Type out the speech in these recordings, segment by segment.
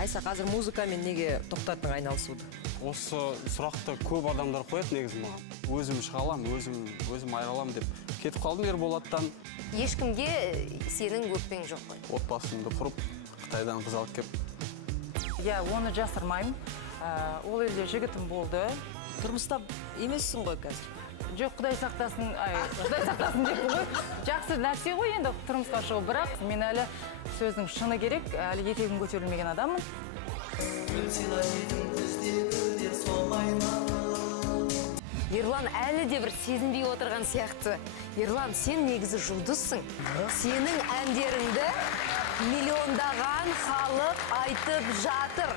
Айса, қазір музыкамен неге тоқтаттың айналысуды? Осы сұрақты көп адамдар қояды негізі маған. Өзім шыға аламын, өзім айыра аламын деп кетіп қалдым Ерболаттан. Ешкімге сенің өкпең жоқ қой. Отбасымды құрып, Қытайдан қыз алып кеп. Я, оны жасырмаймын. Ол елде жігітім болды. Тұрмыста емессің ғой қазір? Жоқ, Құдай сақтасын деп ғой. Жақсы нәрсе ғой енді тұрмысқа шығу, бірақ мен әлі сөздің шыны керек, әлі етегім көтерілмеген адаммын. Ерлан әлі де бір сезінбей отырған сияқты. Ерлан, сен негізі жұлдызсың. Сенің әндеріңді миллиондаған халық айтып жатыр.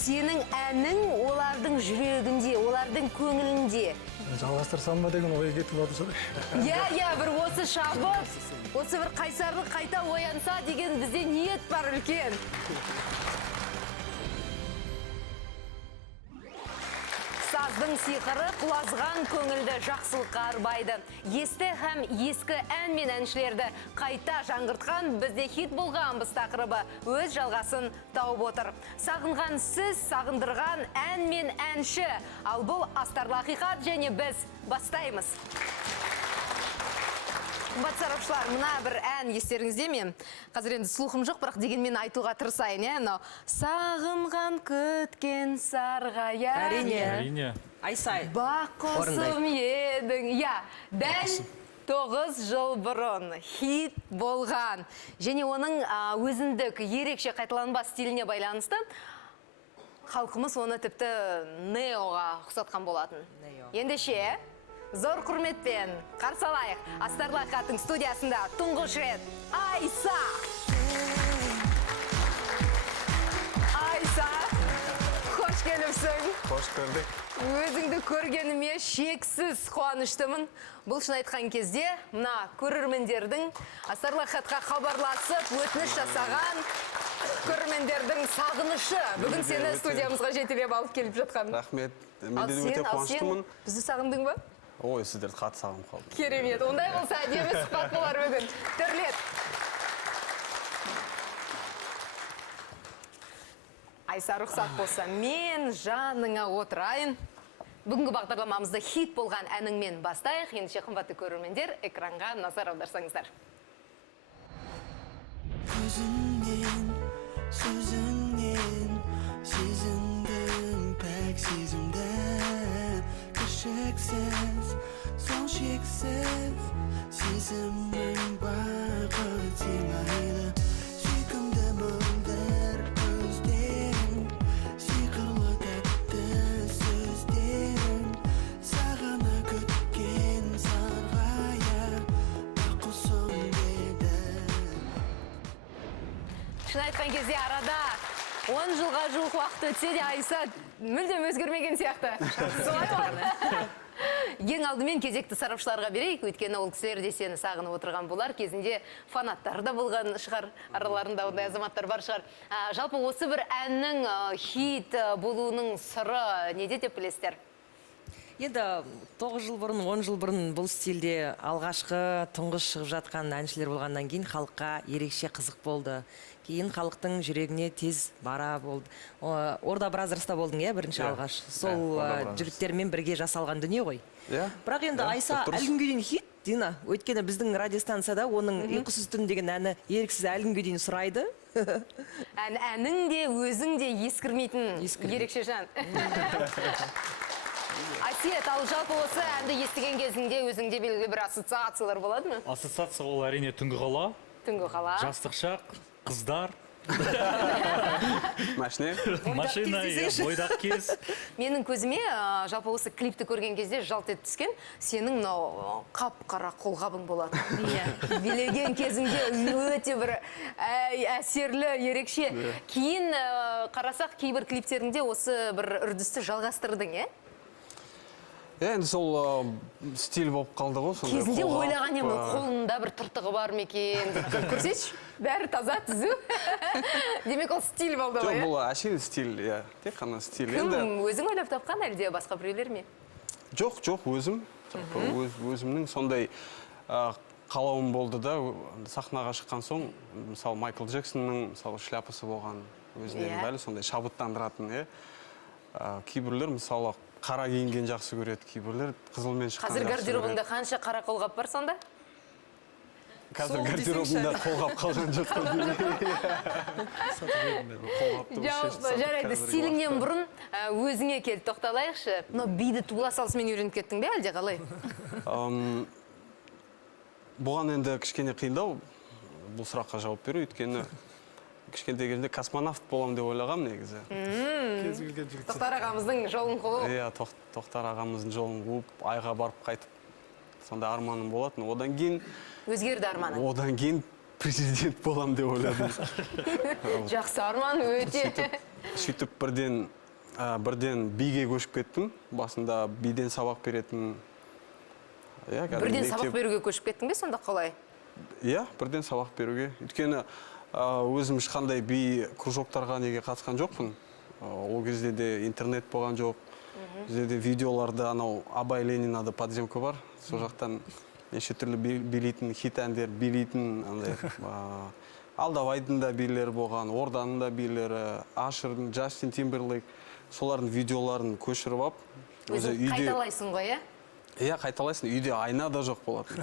Сенің әнің олардың жүрегінде, олардың көңілінде. Жалғастырсам ба деген ой кетіп отыр. Иә, бір осы шабыт, осы бір қайсарлық қайта оянса деген бізде ниет бар үлкен. Саздың сиқыры құлазған көңілді жақсылыққа арбайды. Есті һәм ескі ән мен әншілерді қайта жаңғыртқан бізде хит болған біз тақырыбы өз жалғасын тауып отыр. Сағынған сіз, сағындырған ән мен әнші. Ал бұл астарлы ақиқат және біз бастаймыз. Қымбат сарапшылар, мына бір ән естеріңізде ме? Қазір енді слухым жоқ, бірақ дегенмен айтуға тырысайын, сағынған күткен сарғая. Әрине. Айсай. Бақ қосым едің. Дәл 9 жыл бұрын хит болған. Және оның өзіндік ерекше қайталанбас стиліне байланысты халқымыз оны тіпті неоға ұқсатқан болатын. Ендеше зор құрметпен қарсы алайық. Астарлы ақиқаттың студиясында тұңғыш рет Айса. Айса, қош келіпсің. Қош көрдік. Өзіңді көргеніме шексіз қуаныштымын. Бұл шын айтқан кезде, мына көрермендердің астарлы ақиқатқа хабарласып, өтініш жасаған көрермендердің сағынышы. Бүгін сені студиямызға жетелеп алып келіп жатқан. Рахмет. Мен де өте қуаныштымын. Бізді сағындың ба? Ой, сіздерді қатты сағынып қалдым. Керемет. Ондай болса, әдемі сұхбат болар бүгін. Түрлет. Айса, рұқсат болса, мен жаныңа отырайын. Бүгінгі бағдарламамызды хит болған әніңмен бастайық. Ендеше қымбатты көрермендер, экранға назар аударсаңыздар. Көзіңнен, сөзіңнен, сезіндім пәк сезімді. Кішіксіз, сол шексіз, сезімнің бақыт сыйлайды. Сүйкімді мөлдір көздерің, сиқырлы тәтті сөздерің, сағына күткен сарғая, бақ құсым деді. Шын айтқан кезде арада 10 жылға жуық уақыт өтсе де Айса мүлдем өзгермеген сияқты. Солай ма? Ең алдымен кезекті сарапшыларға берейік, өйткені ол кісілер де сені сағынып отырған болар. Кезінде фанаттар да болған шығар, араларында ондай азаматтар бар шығар. Жалпы осы бір әннің хит болуының сыры неде деп білесіздер? Енді 9 жыл бұрын, 10 жыл бұрын бұл стильде алғашқы тұңғыш шығып жатқан әншілер болғаннан кейін халыққа ерекше қызық болды. Кейін халықтың жүрегіне тез бара болды. Орда Бразерста болдың, бірінші алғаш. Сол жігіттермен бірге жасалған дүние ғой. Бірақ енді Айса әлі күнге дейін хит, Дина. Өйткені біздің радиостанцияда оның ұйқысыз түн деген әні еріксіз әлі күнге дейін сұрайды. Әнің де, өзің де ескірмейтін ерекше жан. Асет, ал жалпы осы әнді естіген кезінде өзіңде белгілі бір ассоциациялар болады ма? Ассоциация ол әрине түнгі қала. Түнгі қала. Жастық шақ, қыздар. Машина, бойдақ кез. Менің көзіме жалпы осы клипті көрген кезде жалт етіп түскен сенің қап-қара қолғабың болады. Билеген кезіңде өте бір әсерлі, ерекше. Кейін қарасақ кейбір клиптеріңде осы бір үрдісті жалғастырдың, енді сол стиль болып қалды ғой. Кезінде ойлаған емін, қолында бір тұртығы бар ма екен деп көрсетші. Бәрі таза, түзу. Демек ол стиль болды ғой, Жоқ, бұл әшейін стиль, тек қана стиль. Кім өзің ойлап тапқан әлде басқа біреулер ме? Жоқ, өзім. Өзімнің сондай қалауым болды да, сахнаға шыққан соң, мысалы Майкл Джексонның шляпасы болған. өзіне Иә. ыңғайлы сондай шабыттандыратын, иә. Кейбіреулер мысалы қара киінген жақсы көреді, кейбіреулер қызылмен шыққан Қазір жақсы гардеробыңда көреді. қанша қара қолғап бар сонда? Қазір Сол гардеробымда қолғап қалған жоқ қой деймін. Қолғапты шешіп салып, Жарайды, қазір стиліңнен бұрын өзіңе кел, тоқталайықшы. Мынау биді тула салысымен үйреніп кеттің бе әлде қалай? Бұған енді кішкене қиындау бұл сұраққа жауап беру, өйткені кішкентай кезімде космонавт боламын деп ойлағам негізі. кез келген жігіт Тоқтар ағамыздың жолын қуып. Иә, Тоқтар ағамыздың жолын қуып, айға барып қайтып, сонда арманым болатын. Өзгерді арманы. Одан кейін президент боламын деп ойладым. Жақсы арман, өте. Сөйтіп бірден биге көшіп кеттім. Басында биден сабақ беретін. Бірден сабақ беруге көшіп кеттің бе сонда қалай? Иә, бірден сабақ беруге. Өйткені өзім ешқандай би кружоктарға неге қатысқан жоқпын. Ол кезде де интернет болған жоқ. Бізде де видеоларда анау Абай Ленинада подземка бар. Сол жақтан неше түрлі билейтін хит әндер, билейтін андай Алдабайдың да билері болған, Орданың да билері, Ашырдың, Джастин Тимберлейк, солардың видеоларын көшіріп алып, Өзің қайталайсың ғой, иә? Иә, қайталайсың. Үйде айна да жоқ болады.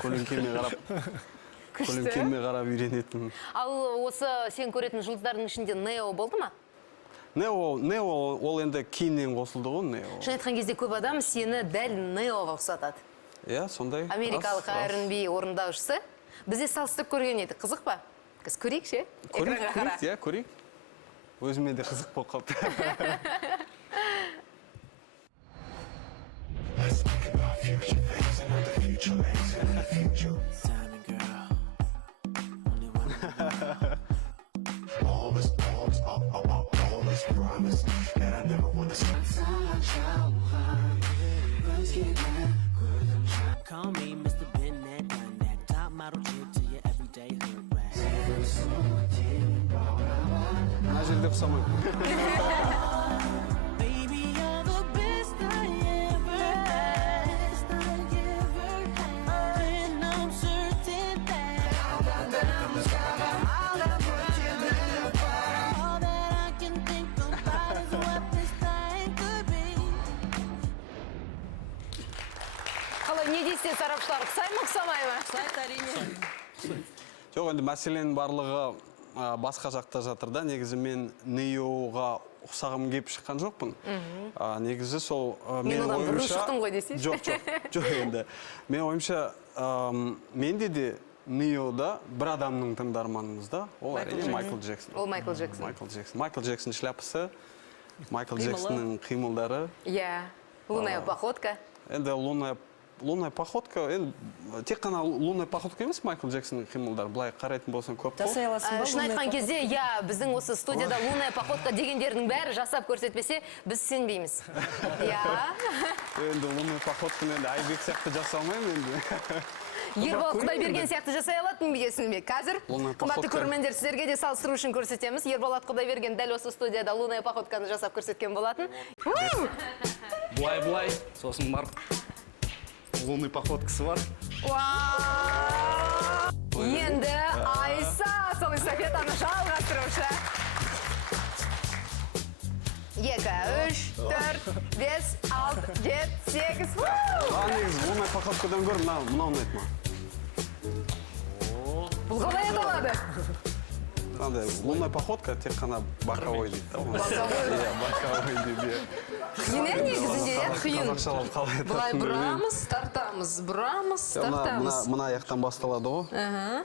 Көлеңкеме қарап үйренетін. Ал осы сен көретін жұлдыздардың ішінде Нео болды ма? Нео ол енді кейіннен қосылды ғой, Нео. Шын айтқан кезде көп адам сені дәл Неоға ұқсатады. Иә, сондай. Америкалық R&B орындаушысы. Бізде салыстырып көрген едік, қызық па? Біз көрейік ше? Көрейік. Өзіме де қызық болып қалды. Call me Mr. Bennett, done that top model chick to your everyday hood rat. Мына жерде ұқсамайды. Baby, you're the best I ever had. And I'm certain that all that I can think about is what this thing could be. Қалай, не дейсіз сарапшылар, ұқсай ма, ұқсамай ма? Ұқсайды әрине. Жоқ, енді мәселенің барлығы басқа жақта жатыр да. Негізі мен Неоға ұқсағым келіп шыққан жоқпын. Негізі сол Мен одан бұрын шықтым ғой десейші. Жоқ енді. Мен ойымша, менде де Неода бір адамның тыңдарманымыз да. Ол әрине Майкл Джексон. Ол Майкл Джексон. Майкл Джексон шляпасы, Майкл Джексонның қимылдары. Иә, лунная походка. Енді лунная походка, енді тек қана лунная походка емес Майкл Джексонның қимылдары. Былай қарайтын болсаң көп қой. Жасай аласың ба? Шын айтқан кезде, иә, біздің осы студияда лунная походка дегендердің бәрі жасап көрсетпесе, біз сенбейміз. Иә. Енді лунная походканы енді Айбек сияқты жасай алмаймын енді. Ерболат Құдайберген сияқты жасай алатын бейгесін бе? Қазір қымбатты көрермендер, сіздерге де салыстыру үшін көрсетеміз. Ерболат Құдайберген дәл осы студияда лунная походканы жасап көрсеткен болатын. Былай, сосын барып лунный походкасы бар. Енді Айса сол эстафетаны жалғастырушы. 2, 3, 4, 5, 6, 7, 8. Негізі лунная походкадан гөрі мынау ұнайды маған. Бұл қалай аталады? Лунная походка тек қана боковой дейді. Иә, боковой дейді. Енер негізінде қиын. Қазақшалап қалай айтатынын Былай білмеймін. бұрамыз, тартамыз. Мына аяқтан басталады ғой.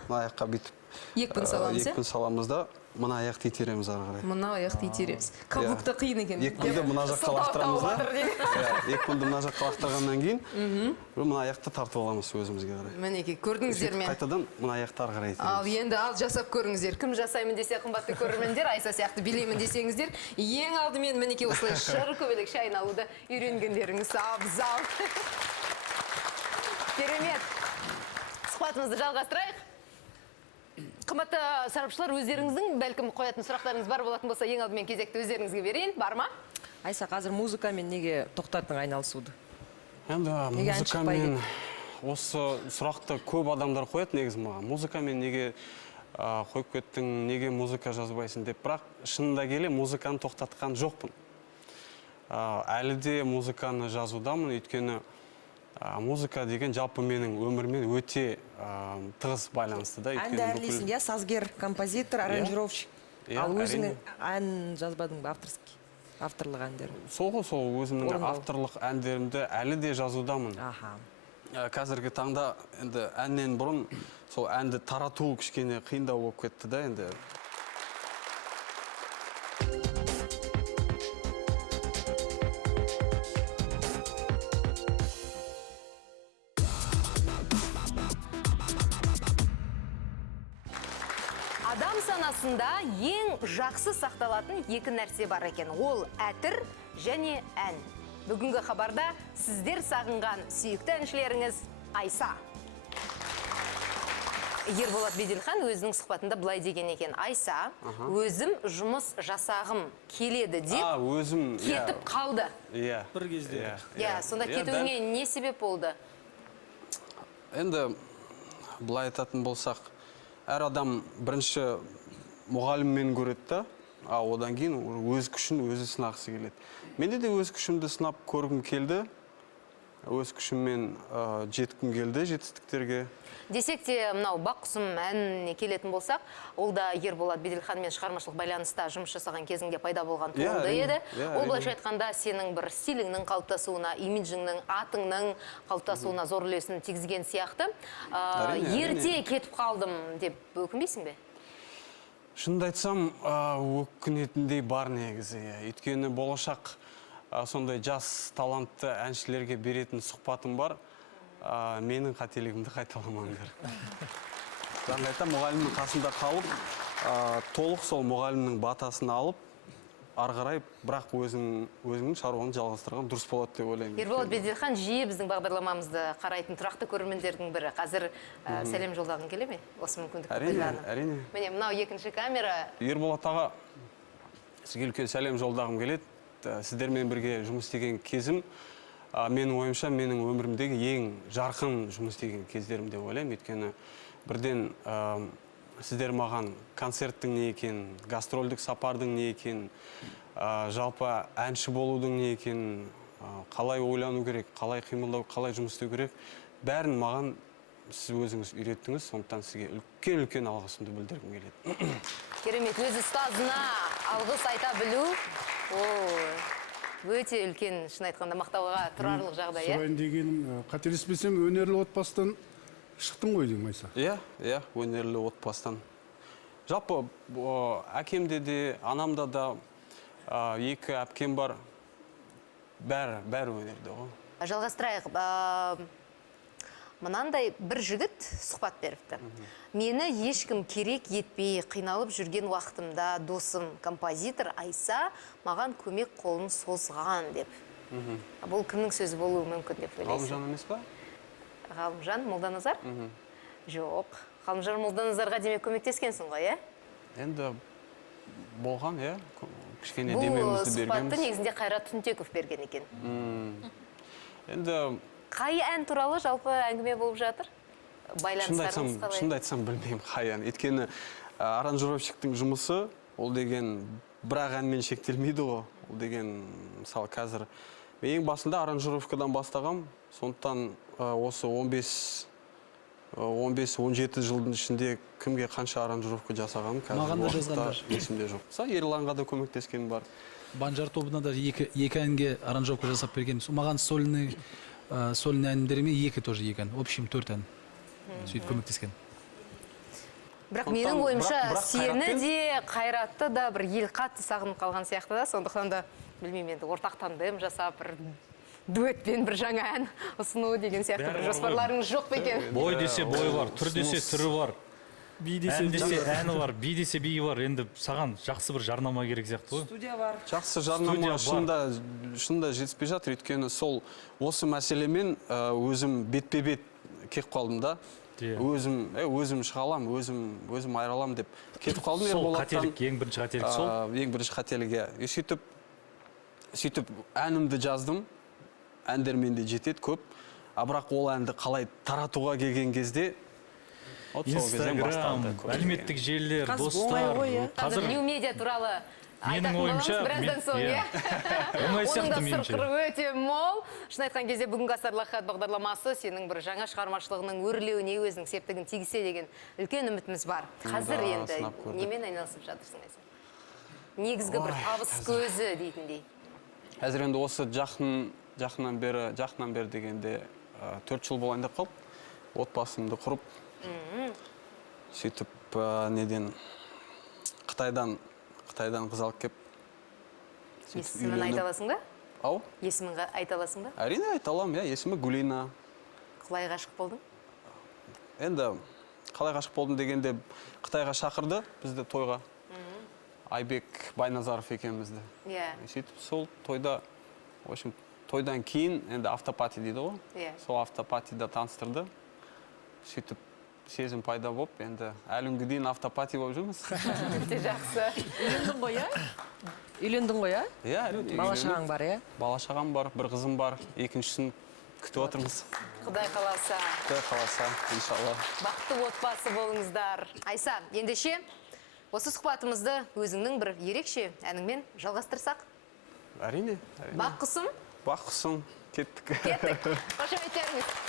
Мына аяққа бүйтіп Екпін саламыз, екпін саламыз да, мына аяқты итереміз ары қарай. Мына аяқты итереміз. Каблукта қиын екен. Екпінді мына жаққа лақтырамыз да. Екпінді мына жаққа лақтырғаннан кейін, мына аяқты тартып аламыз өзімізге қарай. Мінекей, көрдіңіздер ме? Қайтадан мына аяқты ары қарай Ал итереміз. енді жасап көріңіздер. Кім жасаймын десе қымбатты көрермендер, Айса сияқты билеймін десеңіздер, ең алдымен мінекей осылай шыр көбелекше айналуды үйренгендеріңіз абзал. Керемет. Сұхбатымызды жалғастырайық. Қымбатты сарапшылар, өздеріңіздің бәлкім қоятын сұрақтарыңыз бар болатын болса, ең алдымен кезекті өздеріңізге берейін. Бар ма? Айса, қазір музыкамен неге тоқтаттың айналысуды? Енді музыкамен осы сұрақты көп адамдар қояды негізі маған. Музыкамен неге қойып кеттің, неге музыка жазбайсың деп. Бірақ шынында келе музыканы тоқтатқан жоқпын. Әлі де музыканы жазудамын, өйткені музыка деген жалпы менің өмірмен өте тығыз байланысты да. Әнді әрлейсің, иә, сазгер, композитор, аранжировщик. Ал өзің ән жазбадың ба, авторлық әндер? Сол өзімнің авторлық әндерімді әлі де жазудамын. Қазіргі таңда енді әннен бұрын сол әнді тарату кішкене қиындау болып кетті да енді. Адам санасында ең жақсы сақталатын екі нәрсе бар екен. Ол әтір және ән. Бүгінгі хабарда сіздер сағынған сүйікті әншілеріңіз Айса. Ерболат Беделхан өзінің сұхбатында былай деген екен. Айса, өзім жұмыс жасағым келеді деп кетіп қалды. Бір кезде. Сонда кетуіңе не себеп болды? Енді былай айтатын болсақ, әр адам бірінші мұғаліммен көреді да, одан кейін өз күшін өзі сынағысы келеді. Менде де өз күшімді сынап көргім келді, өз күшіммен жеткім келді жетістіктерге. Десек те, мынау Бақ құсым әніне келетін болсақ, ол да Ерболат Беделханмен шығармашылық байланыста жұмыс жасаған кезіңде пайда болған туынды еді. Ол былайша айтқанда сенің бір стиліңнің қалыптасуына, имиджіңнің, атыңның қалыптасуына зор үлесін тигізген сияқты. Ерте кетіп қалдым деп өкінбейсің бе? Шынымды айтсам, өкінетіндей бар негізі. Өйткені болашақ сондай жас талантты әншілерге беретін сұхбатым бар. Менің қателігімді қайталамаңдар. Жаңа айтам, мұғалімнің қасында қалып, толық сол мұғалімнің батасын алып, арғарай, бірақ өзіңнің шаруаны жалғастырған дұрыс болады деп ойлаймын. Ерболат Беделхан жиі біздің бағдарламамызды қарайтын тұрақты көрермендердің бірі. Қазір сәлем жолдағың келе ме? Осы мүмкіндікті пайдаланып. Әрине. Міне, мынау екінші камера. Ерболат аға, сізге үлкен сәлем жолдағым келеді. Сіздермен бірге жұмыс істеген кезім, менің ойымша, менің өмірімдегі ең жарқын жұмыс істеген кездерім деп ойлаймын. Өйткені бірден сіздер маған концерттің не екен, гастрольдік сапардың не екен, жалпы әнші болудың не екен, қалай ойлану керек, қалай қимылдау, қалай жұмыс істеу керек, бәрін маған сіз өзіңіз үйреттіңіз, сондықтан сізге үлкен алғысымды білдіргім келеді. Керемет, өз ұстазына алғыс айта білу, өте үлкен, шын айтқанда, мақтауға тұрарлық жағдай. Сұрайын дегенім, қателеспесем, өнерлі отбасынан шықтың ғой деймін, Айса? Иә, өнерлі отбасынан. Жалпы әкемде де, анамда да екі әпкем бар, бәрі өнерде ғой. Жалғастырайық, мынандай бір жігіт сұхбат беріпті. Мені ешкім керек етпей қиналып жүрген уақытымда досым композитор Айса маған көмек қолын созған деп. Бұл кімнің сөзі болуы мүмкін деп ойлайсың? Ғалымжан емес па? Ғалымжан Молданазар? Жоқ. Ғалымжан Молданазарға демек көмектескенсің ғой, Енді болған, кішкене демеуімізді бергенбіз. Бұл сұхбатты негізінде Қайрат Түнтеков берген екен. Енді қай ән туралы жалпы әңгіме болып жатыр? Байланыстарыңыз қалай? Шынды айтсам білмеймін қай ән. Өйткені аранжировщиктің жұмысы, ол деген бір-ақ әнмен шектелмейді ғой. Ол деген, мысалы, қазір ең басында аранжировкадан бастағам, сондықтан осы 15-17 жылдың ішінде кімге қанша аранжировка жасағам, Маған да жазғандар. Есімде жоқ. Ерланға да көмектескен бар. Банжар тобына да екі әнге аранжировка жасап берген. Маған сольный әндеріме тоже екі ән. Общем 4 ән. Сөйтіп көмектескен. Бірақ менің ойымша сені де, Қайратты да бір ел қатты сағынып қалған сияқты да, сондықтан да білмеймін енді ортақ тандем жасап, бір дуэтпен бір жаңа ән ұсыну деген сияқты бір жоспарларыңыз жоқ па екен? Бой десе бойы бар, түр десе түрі бар. Ән десе әні бар, би десе биі бар. Енді саған жақсы бір жарнама керек сияқты ғой. Студия бар. Жақсы жарнама шында жетіспей жатыр. Өйткені сол осы мәселемен өзім бетпе-бет келіп қалдым да. Өзім шығалам, өзім айралам деп кетіп қалдым. Сол қателік, ең бірінші қателік сол? Ең бірінші қателік, сөйтіп әнімді жаздым, әндермен де жетеді көп. Бірақ ол әнді қалай таратуға келген кезде Вот сол кезден Инстаграм, басталды. әлеуметтік желілер, Қазір достар. оңай ғой, иә. Қазір new media туралы Менің айтатын боламыз ойымша, біраздан соң, иә. оңай Оның сияқты да меніңше. сырқыры өте мол. Шын айтқан кезде бүгінгі Асар Лахат бағдарламасы сенің бір жаңа шығармашылығының өрлеуіне өзінің септігін тигізе деген үлкен үмітіміз бар. Қазір Да, енді сынап көрдік. немен айналысып жатырсың Айсар? Негізгі бір табыс көзі дейтіндей. Әзір енді осы жақыннан бері дегенде 4 жыл болайын деп қалып, отбасымды құрып, сөйтіп неден Қытайдан қыз алып кеп. Есімін айта аласың ба? Ау? Есімін айта аласың ба? Әрине айта аламын, иә, есімі Гулина. Қалай ғашық болдың? Енді қалай ғашық болдым дегенде Қытайға шақырды бізді тойға. Айбек Байназаров екенімізді. Иә. Сөйтіп сол тойда, в общем, тойдан кейін енді автопати дейді ғой. Иә. Сол автопатида таныстырды. Сөйтіп сезім пайда болып, енді әлі күнге дейін автопати болып жүрміз. Өте жақсы. Үйлендің ғой, иә? Үйлендің ғой, иә? Иә, Бала шағаң бар, иә? Бала шағам бар, бір қызым бар, екіншісін күтіп отырмыз. Құдай қаласа. Құдай қаласа, иншалла. Бақытты отбасы болыңыздар. Айса, ендеше осы сұхбатымызды өзіңнің бір ерекше әніңмен жалғастырсақ. Әрине. Бақ құсым. Бақ құсым, кеттік. Кеттік. Қошеметтеріңіз.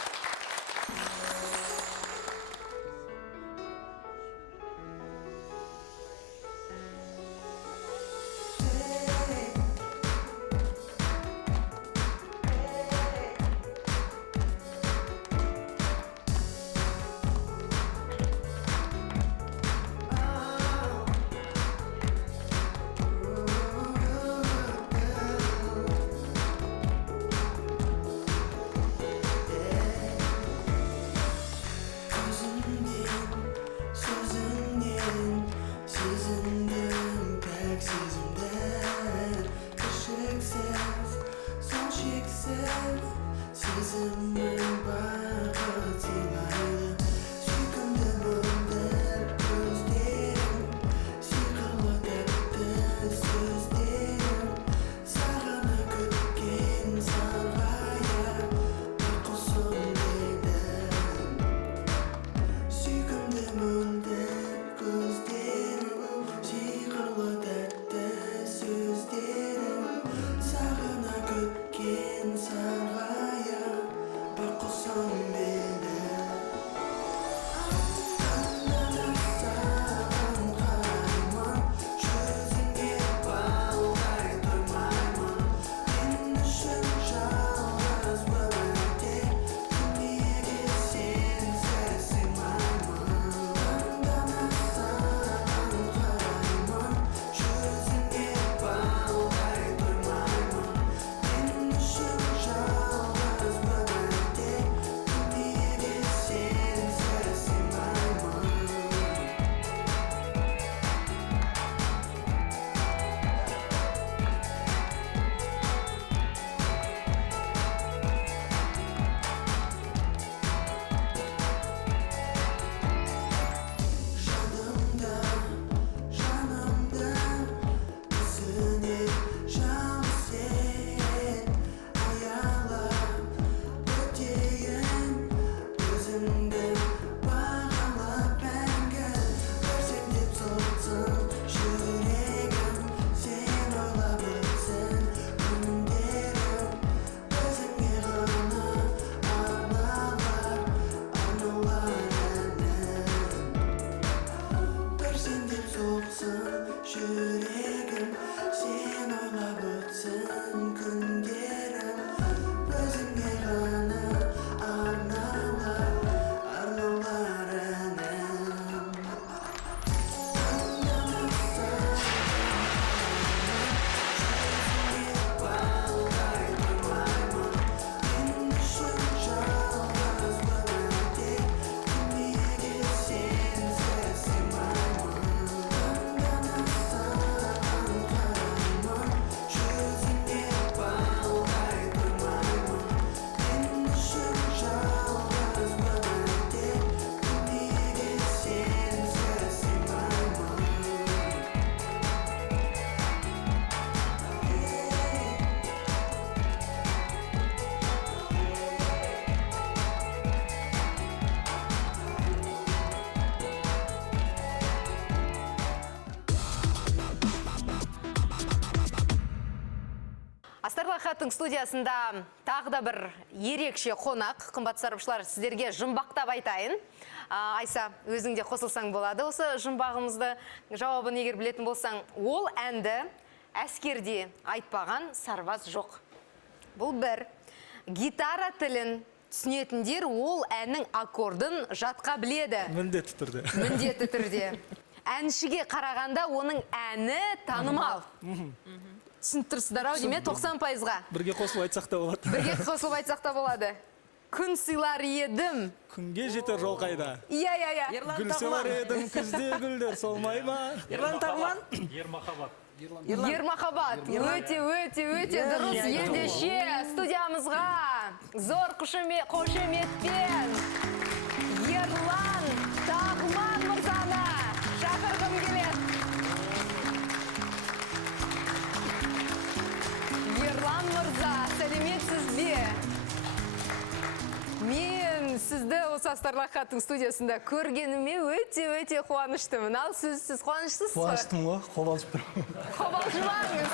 Рахаттың студиясында тағы да бір ерекше қонақ. Қымбат сарапшылар, сіздерге жұмбақтап айтайын. Айса, өзің де қосылсаң болады осы жұмбағымызды. Жауабын егер білетін болсаң, ол әнді әскерде айтпаған сарбаз жоқ. Бұл бір. Гитара тілін түсінетіндер ол әннің аккордын жатқа біледі. Міндетті түрде. Міндетті түрде. Әншіге қарағанда оның әні танымал. Түсініп тұрсыздар ау деме 90%-ға. Бірге қосылып айтсақ та болады. Бірге қосылып айтсақ та болады. Күн сыйлар едім. Күнге жетер жол қайда. Иә. Гүл сыйлар едім, күзде гүлдер солмай ма? Ерлан Тағман. Ермахабат. Ермахабат. Өте дұрыс. Ендеше студиямызға зор қошеметпен Ерлан Тағман мырзаны шақырғым келеді. Ерлан мырза, сәлеметсіз бе? Мен сізді осы Астарлы Рахаттың студиясында көргеніме өте қуаныштымын. Ал сіз қуаныштысыз ғой? Қуаныштым ғой, қобалжып тұрмын. Қобалжымаңыз.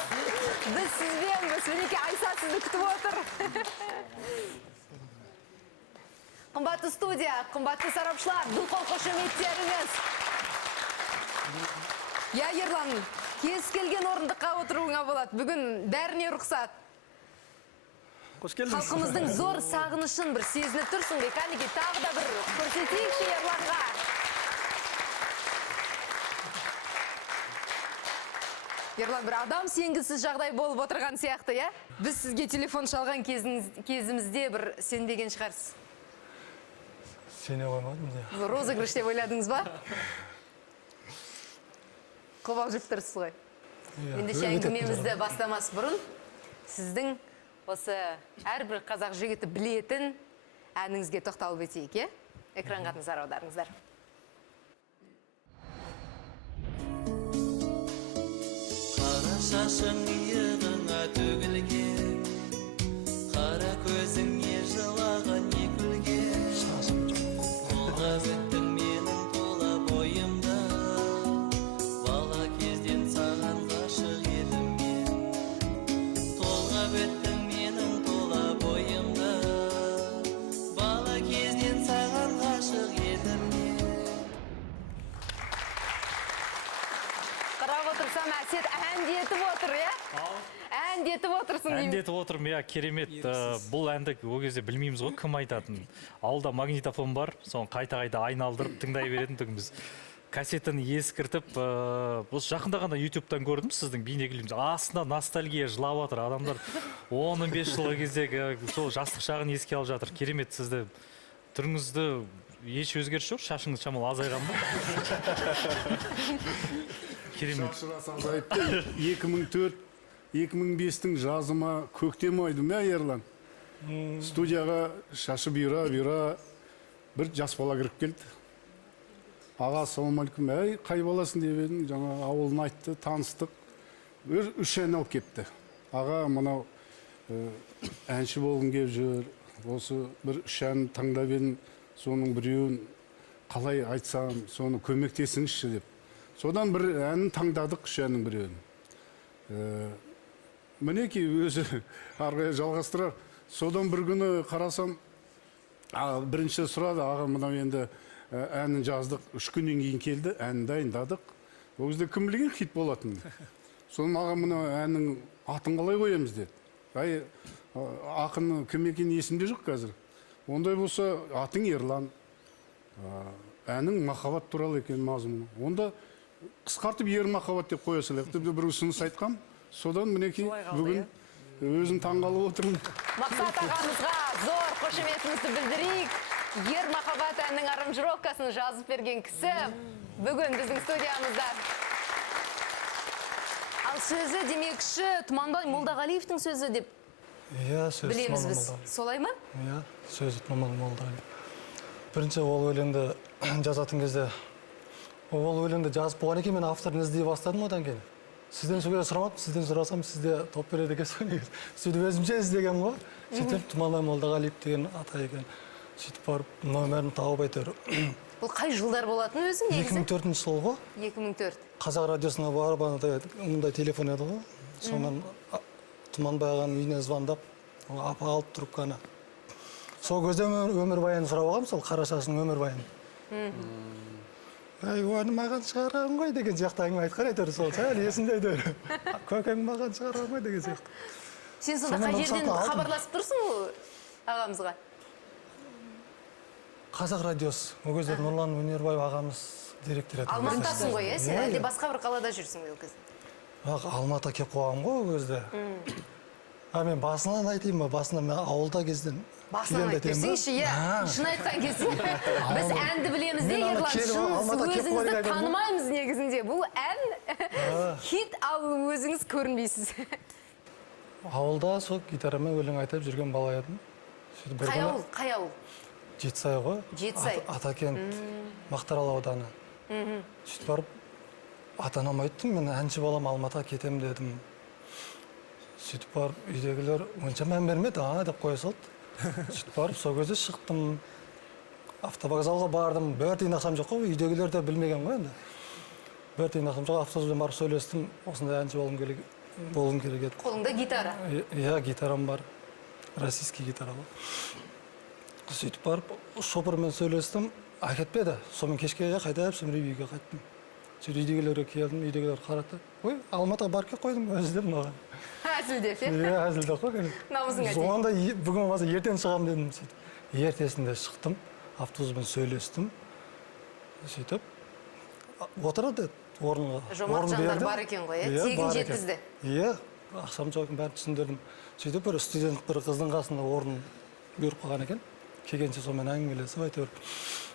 Біз сізбенбіз. Мінекей Айса сізді күтіп отыр. Қымбатты студия, қымбатты сарапшылар, бұл қол қошеметтеріңіз. Я, Ерлан, кез келген орындыққа отыруыңа болады. Бүгін бәріне рұқсат. Қош келдіңіз. Халқымыздың зор сағынышын бір сезініп тұрсың бе? Кәнеге тағы да бір көрсетейікші Ерланға. Ерлан, бір адам сенгісіз жағдай болып отырған сияқты, я? Біз сізге телефон шалған кезімізде бір сенбеген шығарсыз. Сене қоймадым де. Розыгрыш деп ойладыңыз ба? Қобалжып тұрсыз ғой. Ендеше әңгімемізді бастамас бұрын, сіздің осы әрбір қазақ жігіті білетін әніңізге тоқталып өтейік, экранға назар аударыңыздар. Қара шашың иығыңа төгілген, қара көзіңе жылаған не күлген. Қолға өттің менің тола бойымда, бала кезден саған ғашық едім мен. Толға өттің менің тола бойымда, бала кезден саған ғашық едім мен. Қарап отырсам, әсет әндетіп отыр, е? Әндетіп отырсың деймін. Әндетіп отырмын, иә, керемет. Бұл әнді ол кезде білмейміз ғой, кім айтатын. Ауылда магнитофон бар, соны қайта-қайта айналдырып тыңдай беретін түгіміз. Кассетін ескіртіп, бұл жақында ғана YouTube-тан көрдім сіздің бейнеклипіңізді. Астында ностальгия жылап жатыр. Адамдар 15 жылғы кездегі сол жастық шағын еске алып жатыр. Керемет, сізді түріңізді еш өзгеріс жоқ, шашыңыз шамалы азайған ба? Керемет. Шашырасаңыз айтты, 2005-тің жазыма көктем ойдым, я, Ерлан? Студияға шашы бұйра, бір жас бала кіріп келді. Аға, ассалаумалейкум, әй, қай баласың деп едім, жаңа ауылын айтты, таныстық. Үш ән алып кепті. Аға, мынау әнші болғым келіп жүр. Осы бір үш ән таңдап едім, соның біреуін қалай айтсам, соны көмектесіңізші деп. Содан бір әнін таңдадық, үш әннің біреуін. Мінеки өзі арғая жалғастырар. Содан бір күні қарасам, бірінші сұрады, аға, мынау енді әнін жаздық, 3 күннен кейін келді, әнін дайындадық. Ол кезде кім білген хит болатын. Содан аға, мынау әннің атын қалай қоямыз деді. Ақын кім екені есімде жоқ қазір. Ондай болса, атың Ерлан. Әнің махаббат туралы екен мазмұны. Онда қысқартып Ермахаббат деп қоя салайық деп бір ұсыныс айтқам. Содан мінеки бүгін өзім таңғалып отырмын. Мақсат ағамызға зор қошеметімізді білдірейік. Ермахаббат әннің аранжировкасын жазып берген кісі бүгін біздің студиямызда. Ал сөзі демекші Тұманбай Молдағалиевтің сөзі деп білеміз біз. Солай ма? Иә, сөзі Тұманбай Молдағалиев. Бірінші ол өлеңді жазатын кезде, ол өлеңді жазып болған екен, мен авторын іздей бастадым одан кейін. Сізден сөйле сұрамадым, сізден сұрасам, сізде топ береді екенсің. Сөйтіп өзімше іздеген ғой. Сөйтіп Тұманбай Молдағалиев деген ата екен. Сөйтіп барып номерін тауып әйтеуір. Бұл қай жылдар болатын өзі негізі? 2004 жыл ғой. 2004. Қазақ радиосына барып, мұндай телефон еді ғой. Сонан Тұманбай ағаның үйіне звондап, апа алып трубканы. Сол кезде өмірбайын сұрап алғам, сол Қарашашының өмірбайын. Ай, оны маған шығарған ғой деген сияқты әңгіме айтқан әйтеуір сол сәл есімде әйтеуір. Көкең маған шығарған ғой деген сияқты. Сен сонда қай жерден хабарласып тұрсың ағамызға? Қазақ радиосы. Ол кезде Нұрлан Өнербаев ағамыз директор еді. Алматыдасың ғой, сен әлде басқа бір қалада жүрсің ол кезде? Алматыға келіп қойғам ғой ол кезде. Мен басынан айтайын ба, басынан мен ауылда кезден. Басынан айтып берсеңші, шын айтқан кезде. Біз әнді білеміз де, Ерлан, шын өзіңізді танымаймыз негізінде. Бұл ән хит, ал өзіңіз көрінбейсіз. Ауылда сол гитарамен өлең айтып жүрген бала едім. Қай ауыл? Қай ауыл? Жетісай ғой. Жетісай. Атакент, Мақтарал ауданы. Сөйтіп барып, ата-анама айттым, мен әнші балам Алматыға кетем дедім. Сөйтіп барып, үйдегілер онша мән бермеді, деп қоя салды. Сөйтіп барып, сол кезде шықтым. Автобазалға бардым, бір тиын ақшам жоқ қой, үйдегілер де білмеген ғой енді. Бір тиын ақшам жоқ, автобуспен барып сөйлестім, осындай әнші болғым керек еді. Қолыңда гитара? Иә, гитарам бар. Российский гитара ғой. Сөйтіп барып, шопырмен сөйлестім, әкетпеді. Сонымен кешке қайтып, сонымен үйге қайттым. Сөйтіп үйдегілерге келдім, үйдегілер қарады. Ой, Алматыға барып кеп қойдым, өзі деп маған. Әзілдеп, е? Иә, әзілдеп қой. Намысың әтейін. Сонда бүгін болмаса ертең шығамын дедім. Ертесінде шықтым, автобуспен сөйлестім. Сөйтіп, отырады орынға. Жомарт жандар бар екен ғой, тегін жеткізді. Иә, ақшам жоқ екен, бәрін түсіндірдім. Сөйтіп, бір студент бір қыздың қасында орын беріп қойған екен. Келгенше сонымен әңгімелесіп, әйтеуір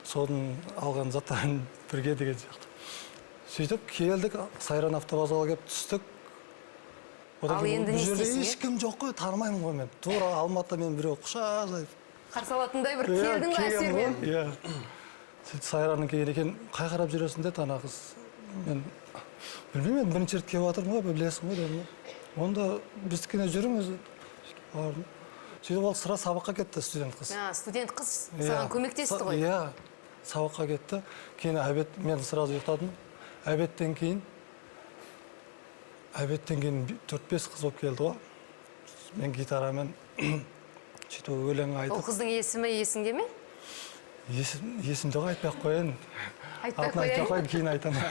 соның алған заттарын бірге деген сияқты. Сөйтіп, келдік, Сайран автобазаға келіп түстік. Ал енді не істейсің? Ешкім жоқ қой, танымаймын ғой мен. Тура Алматыда мен біреу құшақ жайып. Қарсалатындай бір келдің ғой әсермен. Иә. Сөйтіп Сайранның келген екен, қай қарап жүресің деді ана қыз. Мен білмеймін, мен бірінші рет келіп жатырмын ғой, білесің ғой дедім. Онда біздікіне жүріңіз. Сөйтіп ол сыра сабаққа кетті, студент қыз. Студент қыз саған көмектесті ғой. Иә, сабаққа кетті. Кейін обед, мен сразу ұйықтадым. Обедтен кейін 4-5 қыз болып келді ғой. Мен гитарамен сөйтіп өлең айтып. Ол қыздың есімі есіңде ме? Есім жоқ, айтпай-ақ қояйын. Айтпай-ақ қояйын? Кейін айтамын.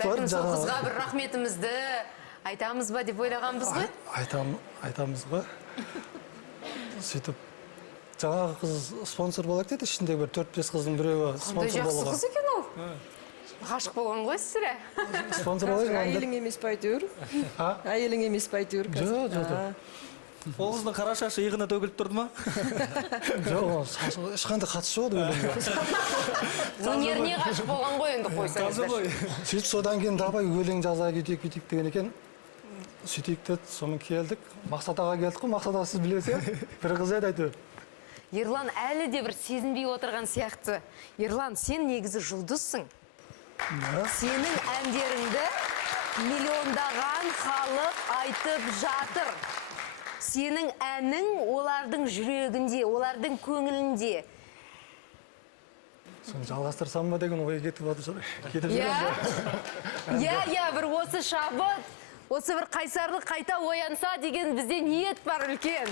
Бәлкім сол қызға бір рахметімізді айтамыз ба деп ойлағанбыз ғой? Айтамыз ғой. Сөйтіп, жаңағы қыз спонсор болайық деді, ішіндегі бір 4-5 қыздың біреуі спонсор болуға. Жақсы қыз екен ол. Ғашық болған ғой сірә. Спонсор болайық. Әйелің емес па әйтеуір? Әйелің емес па әйтеуір? Жоқ. Ол қыздың қара шашы иығына төгіліп тұрды ма? Жоқ, ешқандай қатысы жоқ өлеңге. Өнеріне ғашық болған ғой енді қойсаңыздар. Сөйтіп содан кейін давай өлең жаза кетейік деген екен. Сөйтейік деді, сонымен келдік. Мақсат аға келдік қой, Мақсат аға сіз білесіз, бір қыз еді әйтеуір. Ерлан әлі де бір сезінбей отырған сияқты. Ерлан, сен негізі жұлдызсың. Сенің әндеріңді миллиондаған халық айтып жатыр. Сенің әнің олардың жүрегінде, олардың көңілінде. Соны жалғастырсам ба деген ой кетіп жатыр. Иә, бір осы шабыт, осы бір қайсарлық қайта оянса деген бізде ниет бар үлкен.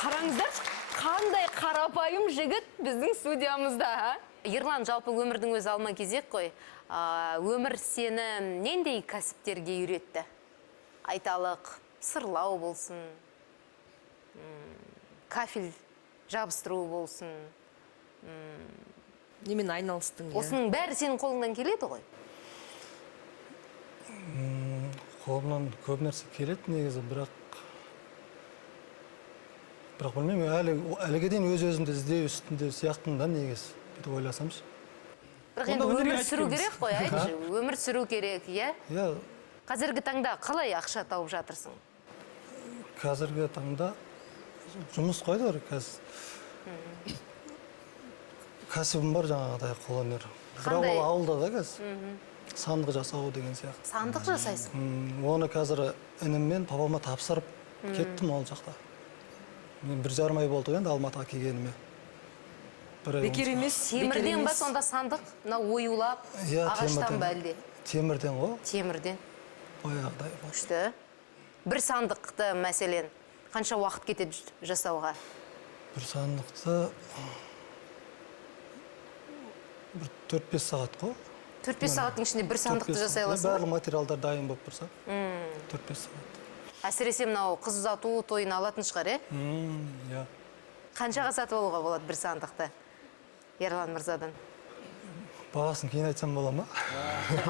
Қараңыздар, қандай қарапайым жігіт біздің студиямызда. Ерлан, жалпы өмірдің өзі алма кезек қой. Өмір сені нендей кәсіптерге үйретті? Айталық, сырлау болсын, кафель жабыстыру болсын. Немен айналыстың? Осының бәрі сенің қолыңнан келеді ғой? Қолымнан көп нәрсе келеді негізі, бірақ білмеймін, әліге дейін өз-өзімді іздеу үстінде сияқтымын да негіз, деп ойласамшы. Бірақ енді өмір сүру керек қой, айтшы, өмір сүру керек, иә? Иә. Қазіргі таңда қалай ақша тауып жатырсың? Қазіргі таңда жұмыс қойды бар, кәсібім бар жаңағыдай қолөнер. Бірақ ол ауылда да қазір. Сандық жасау деген сияқты. Сандық жасайсың? Оны қазір ініммен папама тапсырып кеттім ол жақта. Мен 1,5 ай болды енді Алматыға келгеніме. Бекер емес. Темірден ба сонда сандық? Оюлап, ағаштан ба әлде? Темірден ғой. Темірден. баяғыдай бар. Күшті. Бір сандықты мәселен қанша уақыт кетеді жасауға? Бір сандықты бір 4-5 сағат қой. 4-5 сағаттың ішінде бір сандықты жасай аласың ба? Барлық материалдар дайын болып тұрса, 4-5 сағат. Әсіресе мынау қыз ұзату тойын алатын шығар, Иә. Қаншаға сатып алуға болады бір сандықты? Ерлан мырзадан. Бағасын кейін айтсам бола ма?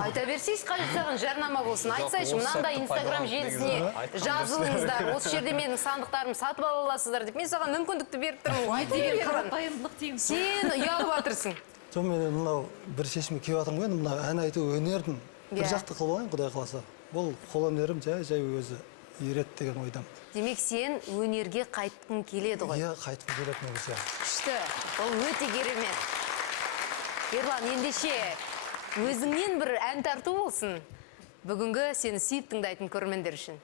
Айта берсейіз, қажет саған жарнама болсын. Айтсайшы, мынандай Инстаграм желісіне жазылыңыздар. Осы жерде менің сандықтарым сатып ала аласыздар деп. Мен саған мүмкіндікті беріп тұрмын ғой. Айта бер, қарапайымдылық дейміз. сен ұялып жатырсың. Жоқ, мен мынау бір шешімге келіп жатырмын ғой, мына ән айту өнердің бір жақты қылып алайын, Құдай қаласа. Бұл қолөнерім жай өзі үйрет деген ойдам. Демек, сен өнерге қайтқың келеді ғой. Иә, қайтқым келеді негізі. Күшті, ол өте керемет. Ерлан, ендеше өзіңнен бір ән тарту болсын. Бүгінгі сені сүйіп тыңдайтын көрермендер үшін.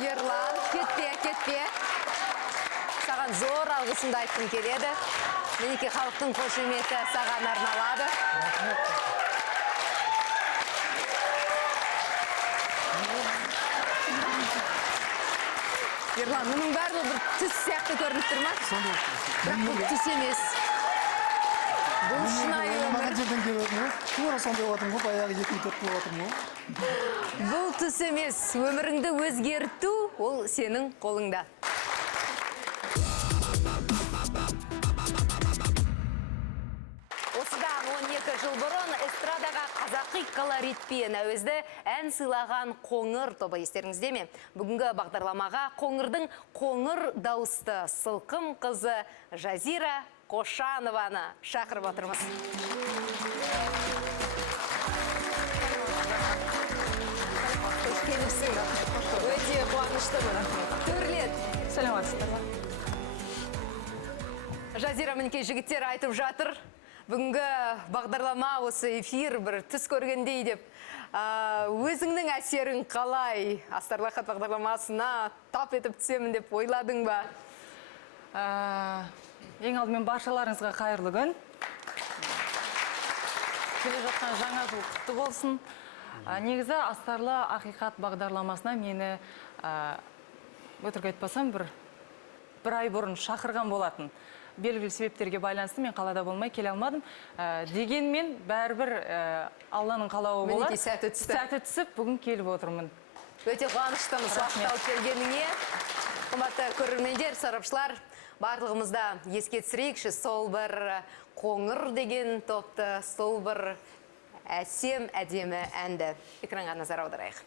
Ерлан, кетпе. Саған зор алғысымды айтқым келеді. Менеке халықтың қошеметі саған арналады. Ерлан, мұның барлығы бір түс сияқты көрініп тұр ма? Бірақ бұл түс емес. Бұл шынайы өмір. Маған жерден келіп отырмын ғой. Тура сондай отырмын ғой, баяғы 2004 болып отырмын ғой. Бұл түс емес. Өміріңді өзгерту, ол сенің қолыңда. Осыдан 12 жыл бұрын эстрадаға қазақи колоритпен әуезді ән сыйлаған Қоңыр тобы естеріңізде ме? Бүгінгі бағдарламаға Қоңырдың қоңыр дауысты сылқым қызы Жазира Қошанованы шақырып отырмыз. Қош келіпсің. Өте қуаныштымын. Төрлет. Сәлеметсіздер ме? Жазира, мінекей жігіттер айтып жатыр. Бүгінгі бағдарлама осы эфир бір түс көргендей деп. Өзіңнің әсерің қалай? Астарлы Ахат бағдарламасына тап етіп түсемін деп ойладың ба? Ең алдымен баршаларыңызға қайырлы күн. Келе жатқан жаңа жыл құтты болсын. Негізі Астарлы Ақиқат бағдарламасына мені өтірік айтпасам бір бір ай бұрын шақырған болатын. Белгілі себептерге байланысты мен қалада болмай келе алмадым. Дегенмен бәрібір Алланың қалауы болады. Мінекей сәті түсті. Сәті түсіп, бүгін келіп отырмын. Өте қуаныштымыз уақыт келгеніңе. Қымбатты көрермендер, сарапшылар, барлығымызда еске түсірейікші, сол бір қоңыр деген топты, сол бір әсем әдемі әнді экранға назар аударайық.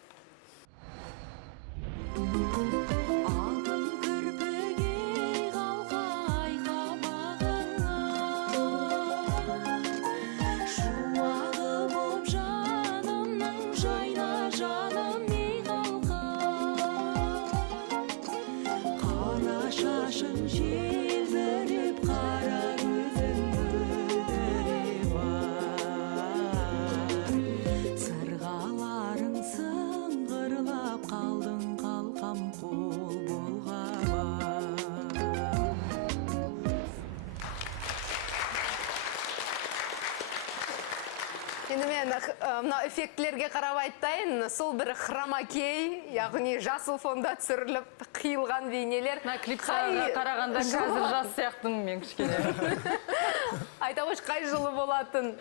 Енді мен мына эффектілерге қарап айтайын, сол бір хромакей, яғни жасыл фонда түсіріліп қиылған бейнелер. Клипқа қарағанда қазір жас сияқтымын мен кішкене. Айта қойшы, қай жылы болатын?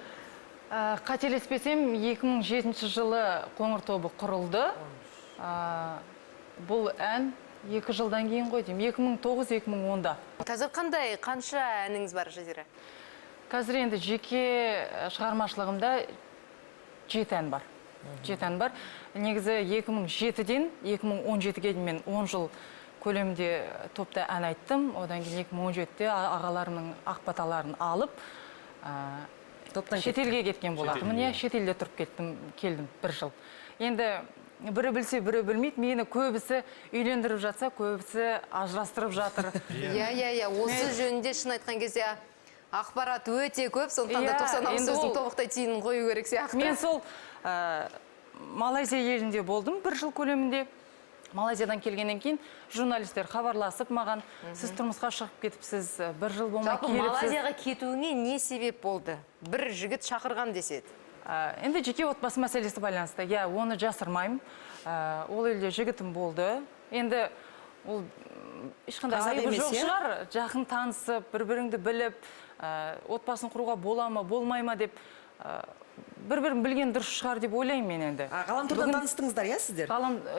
Қателеспесем, 2007 жылы қоңыр тобы құрылды. Бұл ән 2 жылдан кейін ғой деймін, 2009-2010-да. Қазір қандай, қанша әніңіз бар, Жазира? Қазір енді жеке шығармашылығымда 7 ән бар. 7 ән бар. Негізі 2007-ден 2017-ге мен 10 жыл көлемінде топта ән айттым. Одан кейін 2017-де ағаларымның ақбаталарын алып, шетелге кеткен болатынмын. Шетелде тұрып келдім 1 жыл. Енді бірі білсе, бірі білмейді. Мені көбісі үйлендіріп жатса, көбісі ажырастырып жатыр. Осы жөнінде шын айтқан кезде ақпарат өте көп, сондықтан да 96 сөздің тобықтай тиынын қою керек сияқты. Мен сол Малайзия елінде болдым 1 жыл көлемінде. Малайзиядан келгеннен кейін журналистер хабарласып маған, сіз тұрмысқа шығып кетіпсіз, 1 жыл болмай келіпсіз. Малайзияға кетуіңе не себеп болды? Бір жігіт шақырған деседі. Енді жеке отбасы мәселесі байланысты. Оны жасырмаймын. Ол елде жігітім болды. Енді ол ешқандай айыбы жоқ шығар. Жақын танысып, бір-біріңді біліп, отбасын құруға бола ма, болмай ма деп бір-бірін білген дұрыс шығар деп ойлаймын мен енді. Ғаламтордан таныстыңыздар, сіздер?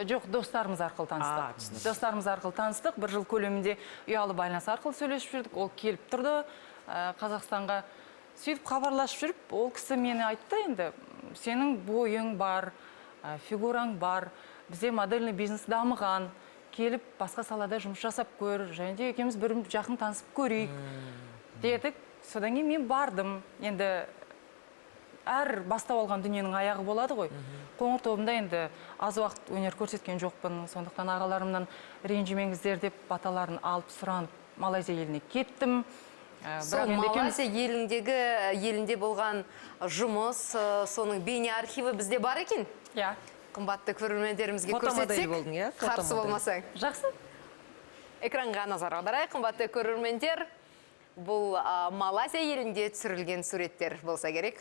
Жоқ, достарымыз арқылы таныстық. Достарымыз арқылы таныстық. 1 жыл көлемінде ұялы байланыс арқылы сөйлесіп жүрдік. Ол келіп тұрды Қазақстанға. Сөйтіп хабарласып жүріп, ол кісі мені айтты енді, сенің бойың бар, фигураң бар, бізде модельный бизнес дамыған, келіп басқа салада жұмыс жасап көр, және де екеуміз бір жақын танысып көрейік дедік. Содан кейін мен бардым. Енді әр бастап алған дүниенің аяғы болады ғой. Қоңыр тобында енді аз уақыт өнер көрсеткен жоқпын. Сондықтан ағаларымнан ренжімеңіздер деп баталарын алып сұранып Малайзия еліне кеттім. Сол Малайзия елінде болған жұмыс, соның бейне архиві бізде бар екен? Қымбатты көрермендерімізге көрсетсек, қарсы болмасаң. Жақсы. Экранға назар аударайық, қымбатты көрермендер. Бұл Малайзия елінде түсірілген суреттер болса керек.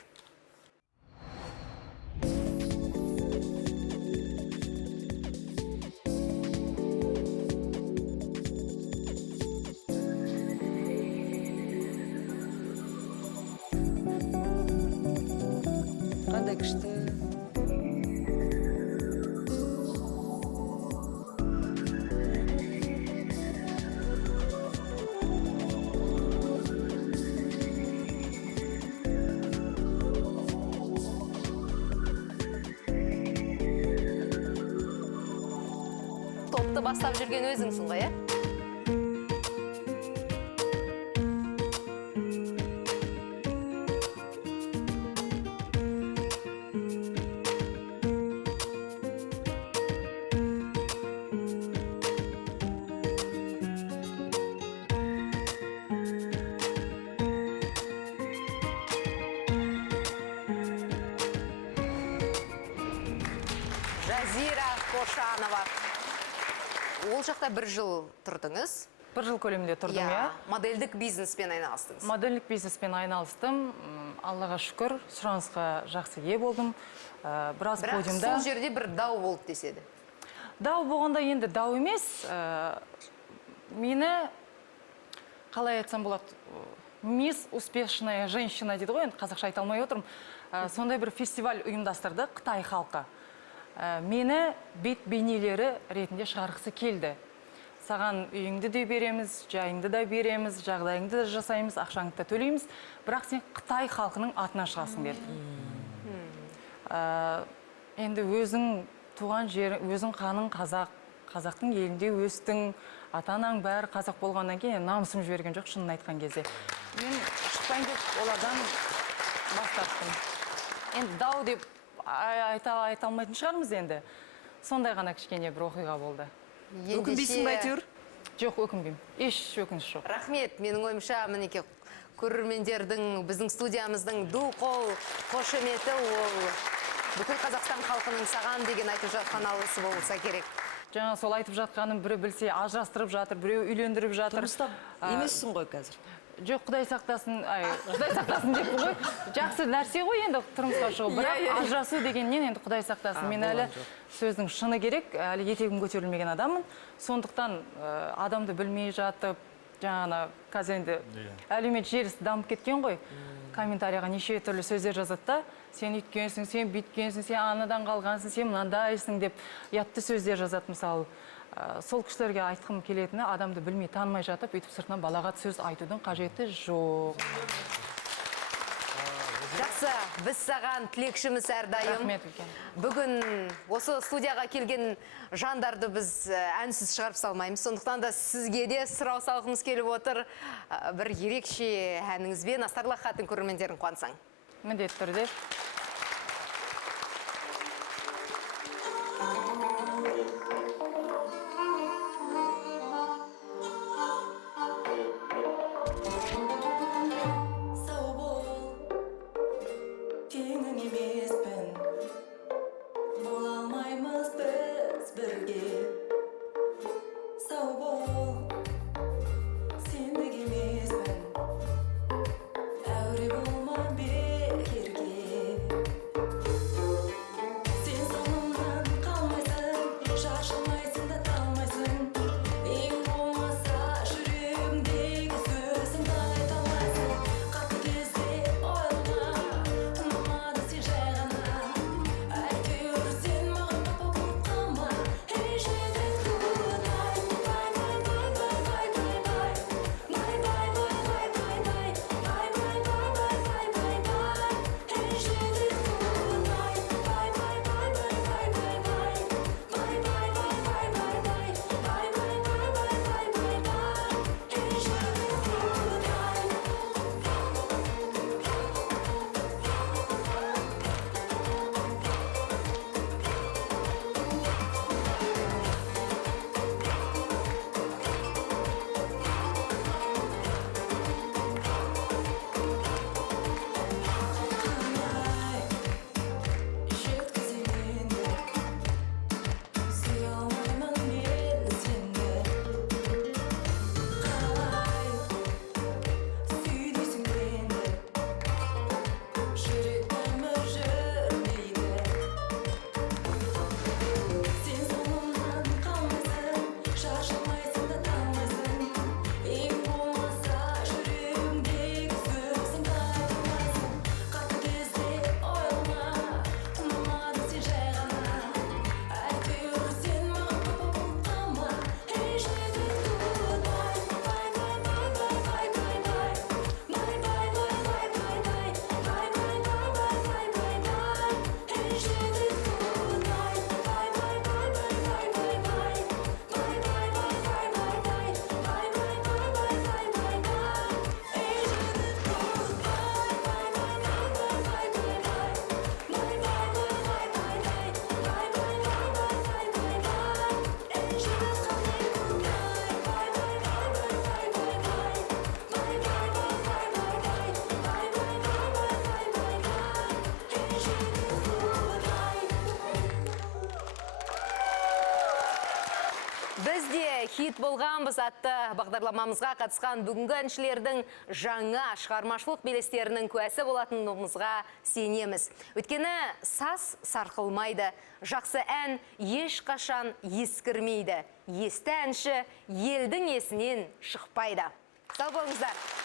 Қандай күшті. Топты бастап жүрген өзіңсің ғой, Жазира Қошанова. Ол жақта 1 жыл тұрдыңыз? 1 жыл көлемінде тұрдым, Модельдік бизнеспен айналыстыңыз? Модельдік бизнеспен айналыстым. Аллаға шүкір, сұранысқа жақсы ие болдым. Біраз подиумда. Бірақ сол жерде бір дау болды деседі? Дау болғанда енді дау емес. Мені қалай айтсам болады, мисс успешная женщина дейді ғой, енді қазақша айта алмай отырмын. Сондай бір фестиваль ұйымдастырды Қытай халқы. Мені бет бейнелері ретінде шығарғысы келді. Саған үйіңді де береміз, жайыңды да береміз, жағдайыңды да жасаймыз, ақшаңды да төлейміз, бірақ сен Қытай халқының атынан шығасың деді. Енді өзің туған жер, өзің қаның қазақ, қазақтың елінде өстің, ата-анаң бәрі қазақ болғаннан кейін намысым жіберген жоқ, шынын айтқан кезде. Мен шықпайын деп олардан бас тарттым. Енді дау деп айта алмайтын шығармыз енді. Сондай ғана кішкене бір оқиға болды. Өкінбейсің бе әйтеуір? Жоқ, өкінбеймін. Еш өкініш жоқ. Рахмет, менің ойымша, мінекей көрермендердің, біздің студиямыздың ду қол қошеметі ол бүкіл Қазақстан халқының саған деген айтып жатқан алғысы болса керек. Жаңа сол айтып жатқаным біреу білсе ажырастырып жатыр, біреу үйлендіріп жатыр. Тұрмыста емессің ғой қазір. Жоқ, Құдай сақтасын, Құдай сақтасын деп ғой. Жақсы нәрсе ғой енді тұрмысқа шығу. Бірақ ажырасу дегеннен енді Құдай сақтасын. Мен әлі сөздің шыны керек, әлі етегім көтерілмеген адаммын. Сондықтан адамды білмей жатып, жаңа қазір енді әлеумет желісі дамып кеткен ғой. Комментарияға неше түрлі сөздер жазады да, сен үйткенсің, сен бүйткенсің, сен анадан қалғансың, сен мынандайсың деп ұятты сөздер жазады. Мысалы, сол кісілерге айтқым келетіні, адамды білмей танымай жатып, өйтіп сыртынан балағат сөз айтудың қажеті жоқ. Жақсы, біз саған тілекшіміз әрдайым. Рахмет үлкен. Бүгін осы студияға келген жандарды біз әнсіз шығарып салмаймыз. Сондықтан да сізге де сұрау салғымыз келіп отыр. Бір ерекше әніңізбен Астарлы Хатын көрермендерін қуансаң. Міндетті түрде. Хит болғанбыз атты бағдарламамызға қатысқан бүгінгі әншілердің жаңа шығармашылық белестерінің куәсі болатынымызға сенеміз. Өйткені саз сарқылмайды, жақсы ән ешқашан ескірмейді. Есті әнші елдің есінен шықпайды. Сау болыңыздар.